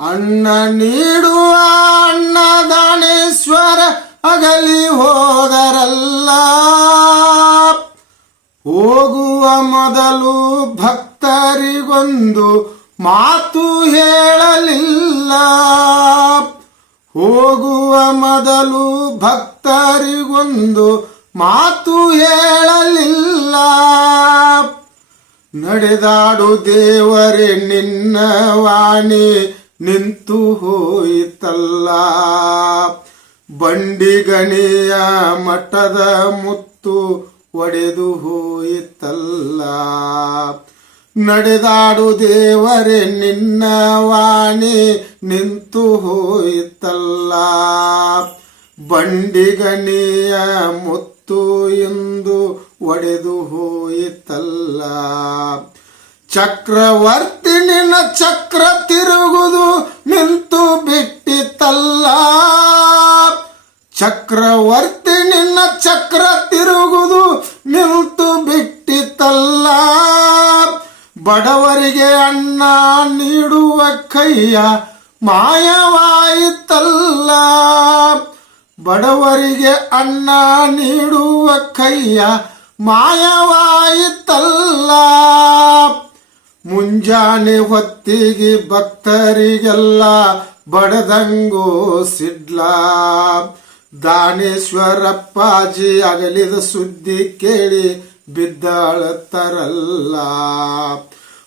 ಅನ್ನ ನೀಡುವ ಅನ್ನದಾನೇಶ್ವರ ಅಗಲಿ ಹೋದರಲ್ಲ. ಹೋಗುವ ಮೊದಲು ಭಕ್ತರಿಗೊಂದು ಮಾತು ಹೇಳಲಿಲ್ಲ. ಹೋಗುವ ಮೊದಲು ಭಕ್ತರಿಗೊಂದು ಮಾತು ಹೇಳಲಿಲ್ಲ. ನಡೆದಾಡು ದೇವರೇ ನಿನ್ನ ವಾಣಿ ನಿಂತು ಹೋಯಿತಲ್ಲ. ಬಂಡಿಗಣಿಯ ಮಠದ ಮುತ್ತು ಒಡೆದು ಹೋಯಿತಲ್ಲ. ನಡೆದಾಡು ದೇವರೇ ನಿನ್ನ ವಾಣಿ ನಿಂತು ಹೋಯಿತಲ್ಲ. ಬಂಡಿಗಣಿಯ ಮುತ್ತು ಎಂದು ಒಡೆದು ಹೋಯಿತಲ್ಲ. ಚಕ್ರವರ್ತಿ ನಿನ್ನ ಚಕ್ರ ತಿರುಗುದು ನಿಂತು ಬಿಟ್ಟಿತಲ್ಲ. ಚಕ್ರವರ್ತಿ ನಿನ್ನ ಚಕ್ರ ತಿರುಗುದು ನಿಂತು ಬಿಟ್ಟಿತಲ್ಲ. ಬಡವರಿಗೆ ಅನ್ನ ನೀಡುವ ಕೈಯ ಮಾಯವಾಯಿತಲ್ಲ. ಬಡವರಿಗೆ ಅನ್ನ ನೀಡುವ ಕೈಯ ಮಾಯವಾಯಿತಲ್ಲ. ಮುಂಜಾನೆ ಹೊತ್ತಿಗೆ ಭಕ್ತರಿಗೆಲ್ಲ ಬಡದಂಗೋ ಸಿಡ್ಲ. ದಾನೇಶ್ವರಪ್ಪಾಜಿ ಅಗಲಿದ ಸುದ್ದಿ ಕೇಳಿ ಬಿದ್ದಾಳತ್ತರಲ್ಲ.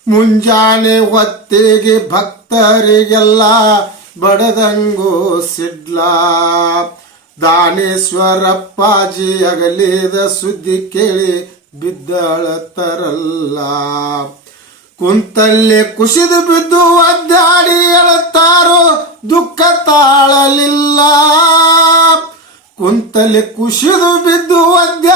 ಮುಂಜಾನೆ ಹೊತ್ತಿಗೆ ಭಕ್ತರಿಗೆಲ್ಲ ಬಡದಂಗೋ ಸಿಡ್ಲ. ದಾನೇಶ್ವರಪ್ಪಾಜಿ ಅಗಲಿದ ಸುದ್ದಿ ಕೇಳಿ ಬಿದ್ದಾಳತ್ತರಲ್ಲ. ಕುಂತಲ್ಲೇ ಕುಸಿದು ಬಿದ್ದು ಒದ್ದಾಡಿ ಹೇಳುತ್ತಾರೋ ದುಃಖ ತಾಳಲಿಲ್ಲ. ಕುಂತಲ್ಲೇ ಕುಸಿದು ಬಿದ್ದು ಒದ್ದಾಡಿ